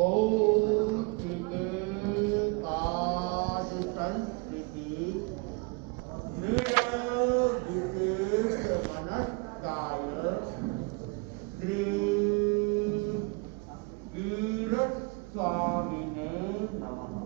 कौशिकाद संस्कृति विशेष मनस्काय श्री वीर स्वामिने नमः।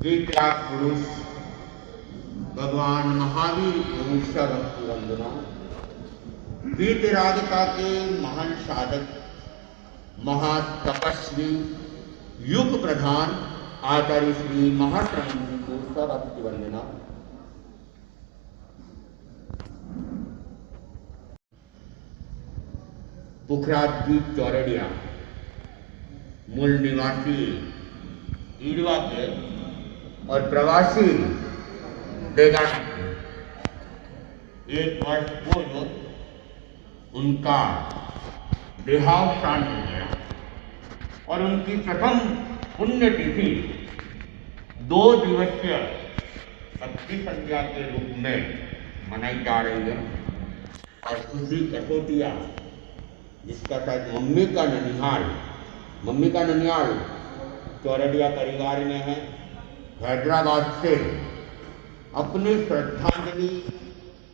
वितराग पुरुष भगवान महावीर को भक्ति वंदना। वीतरागता के महान साधक महातपस्वी युग प्रधान आचार्य श्री महाश्रवण जी को भक्ति वंदना। पुखराज जी चौरड़िया मूल निवासी ईडवा के और प्रवासी देगान एक वर्ष पूर्व उनका देहावसान हो गया और उनकी प्रथम पुण्यतिथि 2 दिवसीय शक्ति संध्या के रूप में मनाई जा रही है। और उसी कटोटिया जिसका शायद मम्मी का ननिहाल चौरड़िया परिवार में है, हैदराबाद से अपनी श्रद्धांजलि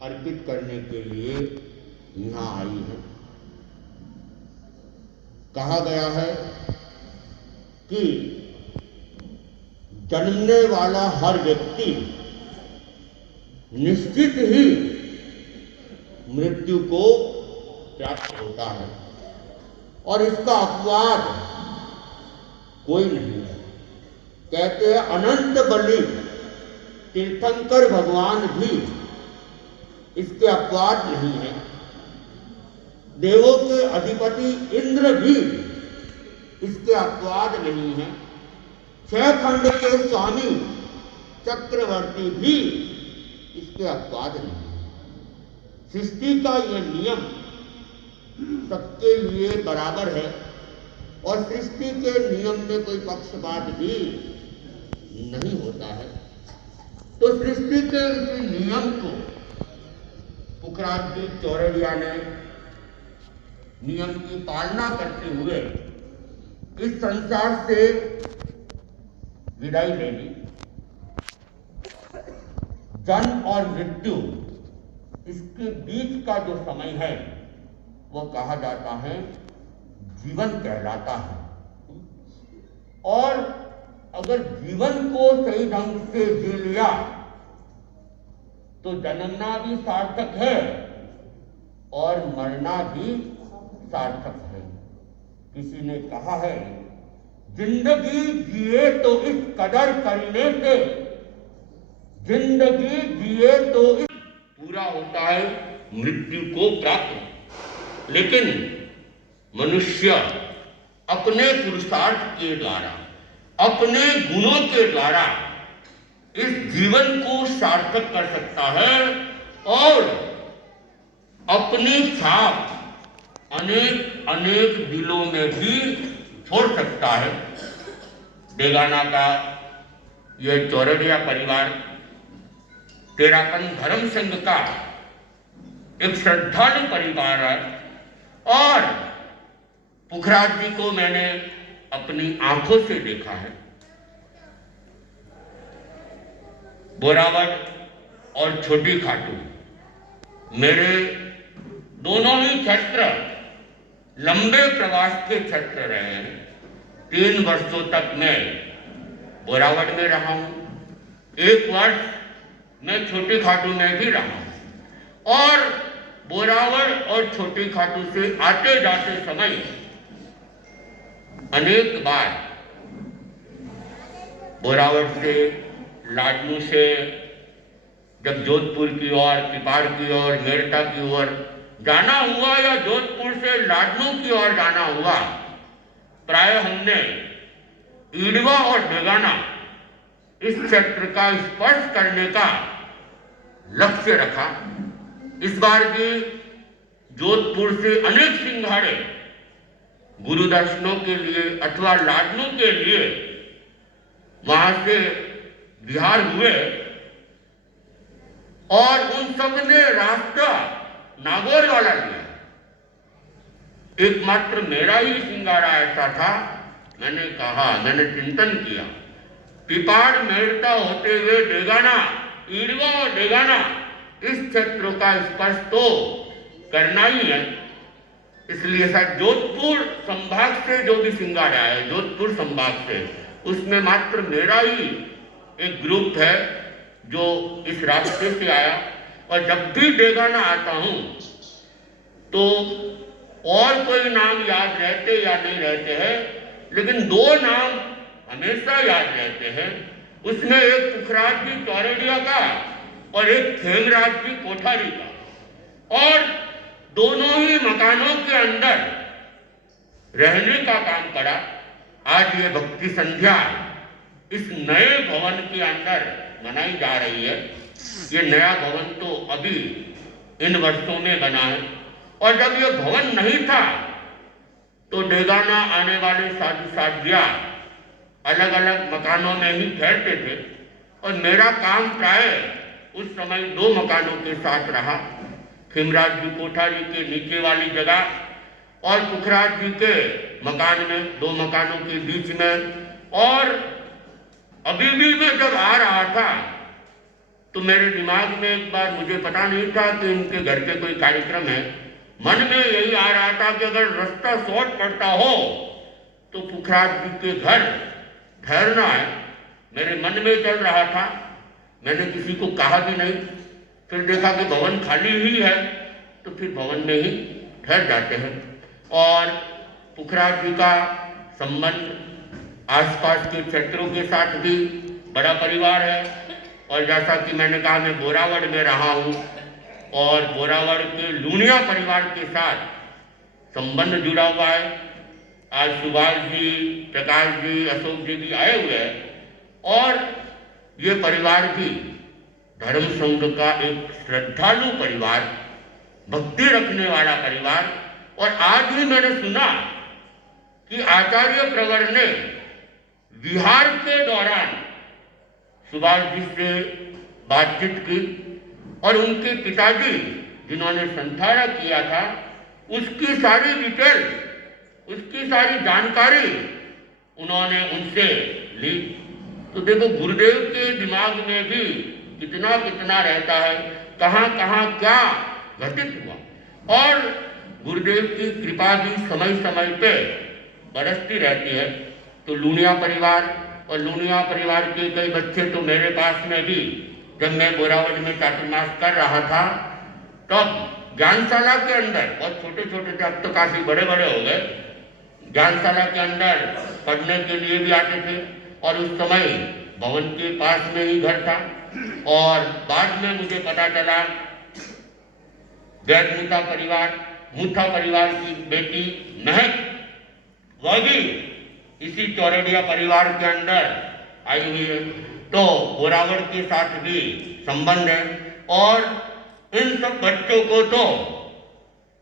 अर्पित करने के लिए यहाँ आई है। कहा गया है कि जन्मने वाला हर व्यक्ति निश्चित ही मृत्यु को प्राप्त होता है और इसका अपवाद कोई नहीं है। कहते हैं अनंत बलि तीर्थंकर भगवान भी इसके अपवाद नहीं है। देवों के अधिपति इंद्र भी इसके अपवाद नहीं है। 6 खंड के स्वामी चक्रवर्ती भी इसके अपवाद नहीं है। सृष्टि का यह नियम सबके लिए बराबर है और सृष्टि के नियम में कोई पक्षपात भी नहीं होता है। तो सृष्टि के इस नियम को पुखराज जी चौरड़िया ने नियम की पालना करते हुए इस संसार से विदाई ले ली। जन्म और मृत्यु इसके बीच का जो समय है वो कहा जाता है जीवन कहलाता है। और अगर जीवन को सही ढंग से जी लिया तो जन्मना भी सार्थक है और मरना भी सार्थक है। किसी ने कहा है जिंदगी जिए तो इस कदर करने से, जिंदगी जिए तो इस पूरा होता है मृत्यु को प्राप्त। लेकिन मनुष्य अपने पुरुषार्थ के द्वारा, अपने गुणों के द्वारा इस जीवन को सार्थक कर सकता है और अपनी छाप अनेक अनेक दिलों में भी छोड़ सकता है। देगाना का यह चौरड़िया परिवार तेरापन धर्म संघ का एक श्रद्धालु परिवार है और पुखराज जी को मैंने अपनी आंखों से देखा है। बोरावट और छोटी खाटू मेरे दोनों ही क्षेत्र लंबे प्रवास के क्षेत्र रहे हैं। 3 वर्षों तक मैं बोरावट में रहा हूं, 1 वर्ष मैं छोटी खाटू में भी रहा हूं और बोरावट और छोटी खाटू से आते जाते समय अनेक बार बोरावट से, लाडनू से, जब जोधपुर की ओर, पिपाड़ की ओर, मेरठा की ओर जाना हुआ या जोधपुर से लाडनू की ओर जाना हुआ, प्राय हमने ईडवा और डेगाना इस क्षेत्र का स्पर्श करने का लक्ष्य रखा। इस बार भी जोधपुर से अनेक सिंघाड़े गुरु दर्शनों के लिए अथवा लाडनू के लिए वहां से बिहार हुए और उन सब ने रास्ता नागौर वाला लिया। एकमात्र मेरा ही सिंगारा ऐसा था। मैंने कहा, मैंने चिंतन किया, पिपाड़ मेड़ता होते हुए डेगाना, ईडवा और डेगाना, इस क्षेत्र का स्पर्श तो करना ही है। इसलिए सर जोधपुर संभाग से जो भी सिंगारा है, जोधपुर संभाग से, उसमें मात्र मेरा ही एक ग्रुप है जो इस रास्ते से आया। और जब भी डेगाना आता हूं तो और कोई नाम याद रहते या नहीं रहते हैं, लेकिन दो नाम हमेशा याद रहते हैं। उसमें एक पुखराज जी चौरडिया का और एक खेमराज जी कोठारी का। और दोनों ही मकानों के अंदर रहने का काम करा। आज ये भक्ति संध्या इस नए भवन के अंदर मनाई जा रही है। ये नया भवन तो अभी इन वर्षों में बना है, और जब ये भवन नहीं था तो डेगाना आने वाले साधु साध्या अलग अलग मकानों में ही ठहरते थे। और मेरा काम प्राय उस समय 2 मकानों के साथ रहा, खिमराज जी कोठारी के नीचे वाली जगह और पुखराज जी के मकान में, 2 मकानों के बीच में। और अभी भी मैं जब आ रहा था तो मेरे दिमाग में एक बार, मुझे पता नहीं था कि इनके घर पे कोई कार्यक्रम है, मन में यही आ रहा था कि अगर रास्ता शॉर्ट पड़ता हो तो पुखराज जी के घर ठहरना है। मेरे मन में चल रहा था, मैंने किसी को कहा भी नहीं। फिर देखा कि भवन खाली ही है, तो फिर भवन में ही ठहर जाते हैं। और पुखराज जी का संबंध आसपास के क्षेत्रों के साथ भी बड़ा परिवार है। और जैसा कि मैंने कहा, मैं बोरावड़ में रहा हूँ और बोरावड़ के लूनिया परिवार के साथ संबंध जुड़ा हुआ है। आज सुभाष जी, प्रकाश जी, अशोक जी भी आए हुए हैं। और ये परिवार भी धर्म संघ का एक श्रद्धालु परिवार, भक्ति रखने वाला परिवार। और आज भी मैंने सुना कि आचार्य प्रवर ने बिहार के दौरान सुभाष जी से बातचीत की और उनके पिताजी जिन्होंने संथारा किया था, उसकी सारी डिटेल, उसकी सारी जानकारी उन्होंने उनसे ली। तो देखो, गुरुदेव के दिमाग में भी कितना कितना रहता है, कहाँ कहाँ क्या घटित हुआ। और गुरुदेव की कृपा भी समय समय पे बरसती रहती है। तो लूनिया परिवार और लूनिया परिवार के कई बच्चे तो मेरे पास में भी, जब मैं बोरावड़ में चातुर्मास कर रहा था तब ज्ञानशाला के अंदर, बहुत छोटे छोटे थे, अब तो काफी बड़े बड़े हो गए, ज्ञानशाला के अंदर पढ़ने के लिए भी आते थे। और उस समय भवन के पास में ही घर था। और बाद में मुझे पता चला मुथा परिवार, मुथा परिवार की बेटी महक, वह भी इसी चौरडिया परिवार के अंदर आई हुई है। तो बोरावड़ के साथ भी संबंध है। और इन सब बच्चों को तो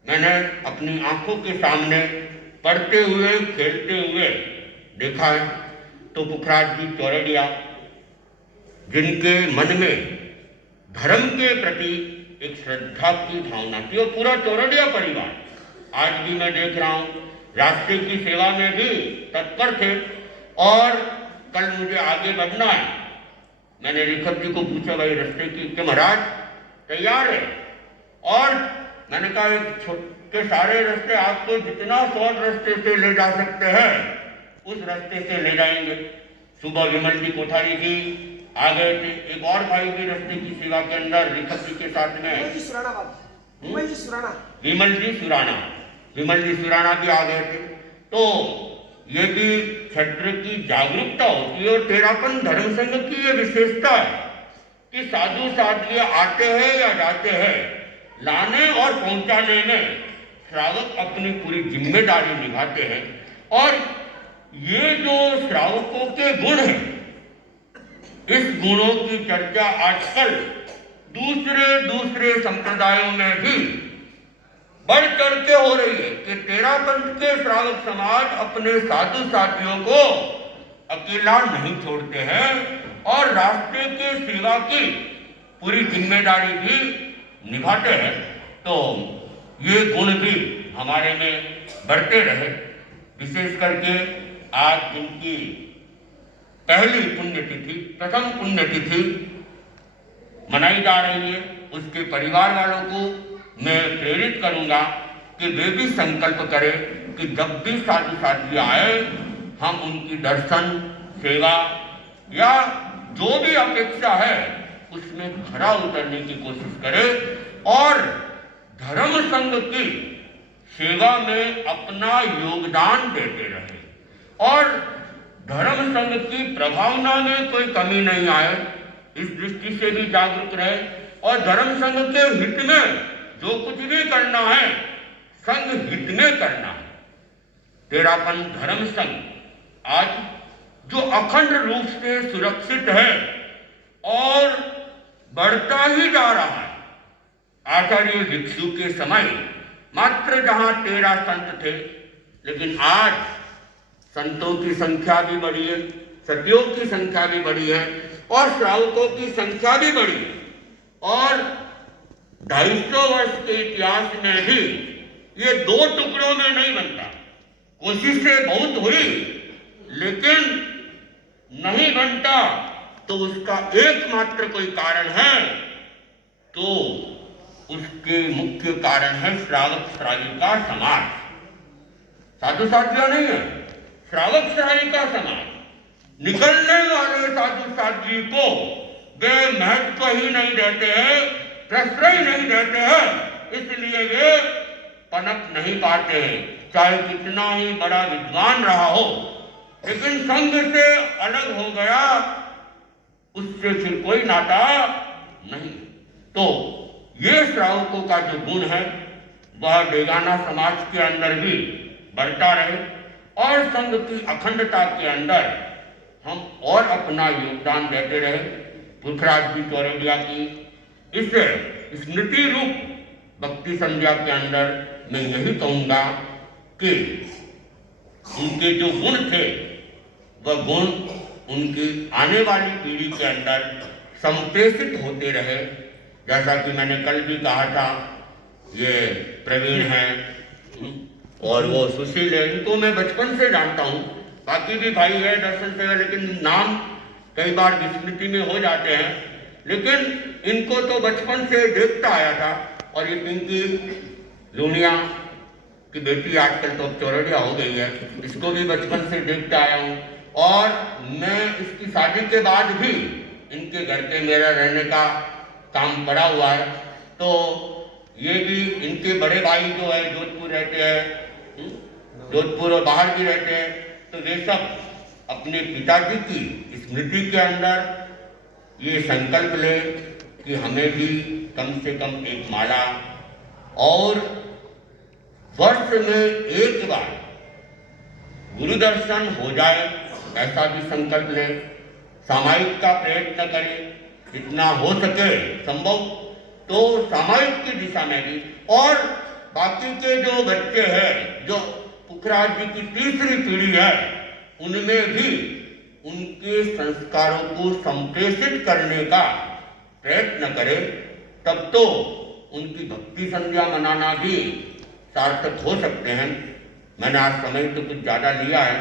मैंने अपनी आंखों के सामने पढ़ते हुए, खेलते हुए देखा है। तो पुखराज जी चौरडिया, जिनके मन में धर्म के प्रति एक श्रद्धा की भावना थी, और पूरा चौरडिया परिवार आज भी मैं देख रहा हूँ रास्ते की सेवा में भी तत्पर थे। और कल मुझे आगे बढ़ना है, मैंने रिखत जी को पूछा, भाई रास्ते की कि महाराज तैयार है? और मैंने कहा, एक छोटे सारे रास्ते, आपको जितना शॉर्ट रास्ते से ले जा सकते हैं उस रास्ते से ले जाएंगे। सुबह विमल जी कोठारी जी आ गए थे, एक और भाई भी रास्ते की सेवा के अंदर रिखत जी के साथ में, विमल जी सुराना भी आ गए थे। तो ये भी क्षेत्र की जागरूकता होती है। और तेरापन धर्म संघ की ये विशेषता है कि साधु साध्वी आते हैं या जाते हैं, लाने और पहुंचाने में श्रावक अपनी पूरी जिम्मेदारी निभाते हैं। और ये जो श्रावकों के गुण हैं, इस गुणों की चर्चा आजकल दूसरे संप्रदायों में भी बढ़ चढ़ के हो रही है कि तेरापंथ के श्रावक समाज अपने साधु साथियों को अकेला नहीं छोड़ते हैं और रास्ते के सेवा की पूरी जिम्मेदारी भी निभाते हैं। तो ये गुण भी हमारे में बढ़ते रहे। विशेष करके आज इनकी पहली पुण्यतिथि, प्रथम पुण्यतिथि मनाई जा रही है। उसके परिवार वालों को मैं प्रेरित करूंगा कि वे भी संकल्प करें कि जब भी साधु साध्वी आए हम उनकी दर्शन, सेवा या जो भी अपेक्षा है उसमें खरा उतरने की कोशिश करें और धर्म संघ की सेवा में अपना योगदान देते रहे और धर्म संघ की प्रभावना में कोई कमी नहीं आए, इस दृष्टि से भी जागरूक रहे और धर्म संघ के हित में जो कुछ भी करना है संघ हित में करना है। तेरापन धर्म संघ आज जो अखंड रूप से सुरक्षित है और बढ़ता ही जा रहा है। आचार्य भिक्षु के समय मात्र जहां 13 संत थे, लेकिन आज संतों की संख्या भी बढ़ी है, सतियों की संख्या भी बढ़ी है और श्रावकों की संख्या भी बढ़ी है और 250 वर्ष के इतिहास में भी ये 2 टुकड़ों में नहीं बनता। कोशिशें बहुत हुई लेकिन नहीं बनता, तो उसका एकमात्र कोई कारण है, तो उसके मुख्य कारण है श्रावक श्राविका समाज। साधु साध्वियां नहीं है, श्रावक श्राविका समाज। निकलने वाले साधु साध्वी को वे महत्व ही नहीं देते हैं, प्रश्रय नहीं देते हैं, इसलिए वे पनप नहीं पाते हैं, चाहे कितना ही बड़ा विद्वान रहा हो। लेकिन संघ से अलग हो गया, उससे फिर कोई नाता नहीं। तो ये श्रावकों का जो गुण है वह डेगाना समाज के अंदर भी बढ़ता रहे और संघ की अखंडता के अंदर हम और अपना योगदान देते रहे। पुखराज जी चौरडिया की इस स्मृति रूप भक्ति संध्या के अंदर मैं यही कहूँगा कि उनके जो गुण थे वह गुण उनकी आने वाली पीढ़ी के अंदर संप्रेषित होते रहे। जैसा कि मैंने कल भी कहा था, ये प्रवीण है और वो सुशील है, इनको मैं बचपन से जानता हूँ। बाकी भी भाई है दर्शन से, लेकिन नाम कई बार विस्मृति में हो जाते हैं, लेकिन इनको तो बचपन से देखता आया था। और ये पिंकी लूनिया की बेटी आजकल तो चौरडिया हो गई है, इसको भी बचपन से देखता आया हूँ और मैं इसकी शादी के बाद भी इनके घर पे मेरा रहने का काम पड़ा हुआ है। तो ये भी इनके बड़े भाई जो है जोधपुर रहते हैं, जोधपुर और बाहर भी रहते हैं, तो वे सब अपने पिताजी की स्मृति के अंदर ये संकल्प ले कि हमें भी कम से कम एक माला और वर्ष में एक बार गुरु दर्शन हो जाए, ऐसा भी संकल्प ले। सामायिक का प्रयत्न करें, जितना हो सके संभव तो सामायिक की दिशा में भी। और बाकी के जो बच्चे हैं, जो पुखराज जी की तीसरी पीढ़ी है, उनमें भी उनके संस्कारों को संप्रेषित करने का प्रयत्न करें, तब तो उनकी भक्ति संध्या मनाना भी सार्थक हो सकते हैं। मैंने आज समय तो कुछ ज़्यादा लिया है,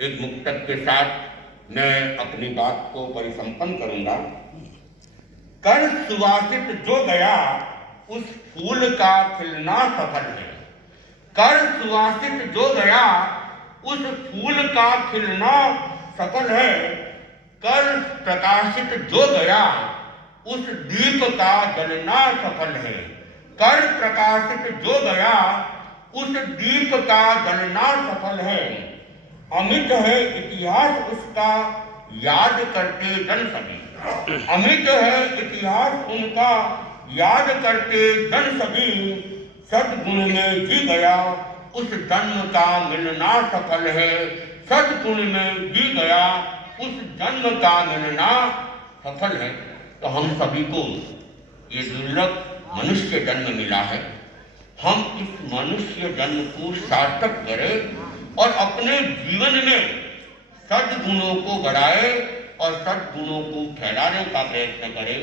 एक मुक्तक के साथ मैं अपनी बात को परिसंपन्न करूंगा। कर सुवासित जो गया उस फूल का खिलना सफल है। कर सुवासित जो गया उस फूल का खिलना सफल है। कर प्रकाशित जो गया उस दीप का जलना सफल है। कर प्रकाशित जो गया उस दीप का जलना सफल है। अमित है इतिहास उसका याद करते जन सभी। अमित है इतिहास उनका याद करते जन सभी। सद्गुण में जी गया उस जन्म का मिलना सफल है। सद्गुण में जी गया उस जन्म का मिलना सफल है। तो हम सभी को ये दुर्लभ मनुष्य जन्म मिला है, हम इस मनुष्य जन्म को सार्थक करें और अपने जीवन में सद्गुणों को बढ़ाए और सद्गुणों को फैलाने का प्रयत्न करें।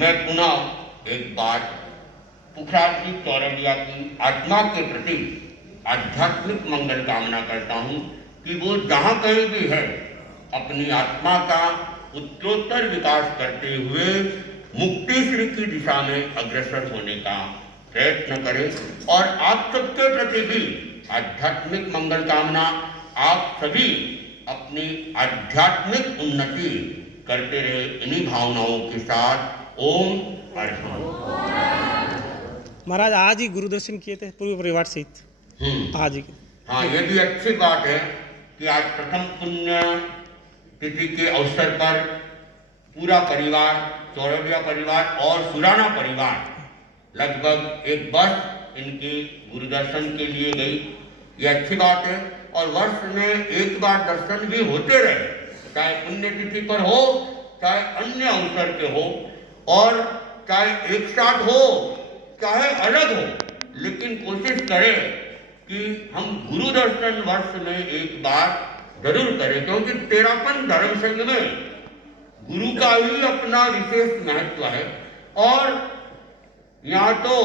मैं पुनः एक बार पुखराज जी चौरड़िया की आत्मा के प्रति आध्यात्मिक मंगल कामना करता हूँ कि वो जहाँ कहीं भी है अपनी आत्मा का उत्तरोत्तर विकास करते हुए मुक्ति श्री की दिशा में अग्रसर होने का प्रयत्न करें। और आप सबके प्रति भी आध्यात्मिक मंगल कामना, आप सभी अपनी आध्यात्मिक उन्नति करते रहे इन्हीं भावनाओं के साथ। ओम हरिओम। महाराज आज ही गुरु दर्शन किए थे पूरे परिवार सहित आज ही। हाँ, ये भी अच्छी बात है कि आज प्रथम पुण्य तिथि के अवसर पर पूरा परिवार, चौरड़िया परिवार और सुराना परिवार लगभग एक बस इनके गुरु दर्शन के लिए गई। ये अच्छी बात है और वर्ष में एक बार दर्शन भी होते रहे, चाहे पुण्यतिथि पर हो चाहे अन्य अवसर पे हो, और चाहे एक साथ हो चाहे अलग हो, लेकिन कोशिश करें कि हम गुरु दर्शन वर्ष में एक बार जरूर करें, क्योंकि तेरापन धर्म संघ में गुरु का ही अपना विशेष महत्व है। और यहाँ तो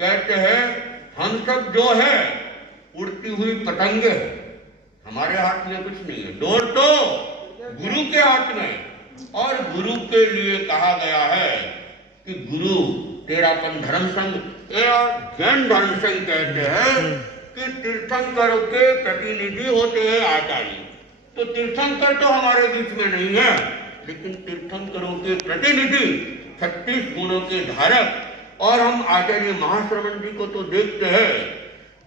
कहते हैं हम सब जो है उड़ती हुई पतंगे, हमारे हाथ में कुछ नहीं है, डोर तो गुरु के हाथ में। और गुरु के लिए कहा गया है कि गुरु तेरापन धर्म संघ या जैन धर्म संघ कहते हैं कि तीर्थंकरों के प्रतिनिधि होते हैं आचार्य। तो तीर्थंकर तो हमारे बीच में नहीं है, लेकिन तीर्थंकरों के प्रतिनिधि 36 गुणों के धारक। और हम आचार्य महाश्रवण जी को तो देखते हैं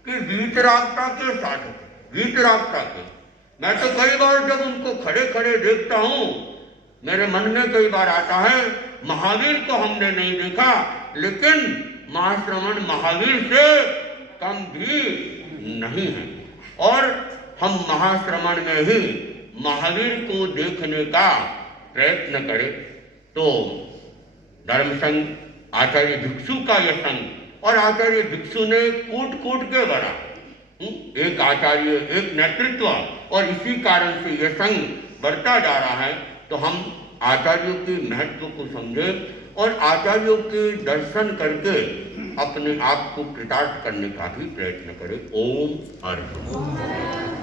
कि वीतरागता के साथ, वीतरागता के, मैं तो कई बार जब उनको खड़े खड़े देखता हूँ मेरे मन में कई बार आता है महावीर को हमने नहीं देखा, लेकिन महाश्रवण महावीर से कम भी नहीं है। और हम महाश्रवण में ही महावीर को देखने का प्रयत्न करें। तो धर्म संघ आचार्य भिक्षु का यह संघ, और आचार्य भिक्षु ने कूट कूट के बढ़ा, एक आचार्य एक नेतृत्व, और इसी कारण से यह संघ बढ़ता जा रहा है। तो हम आचार्यों के महत्व को समझें और आचार्यों के दर्शन करके अपने आप को कृतार्थ करने का भी प्रयत्न करें। ओम हरिओम।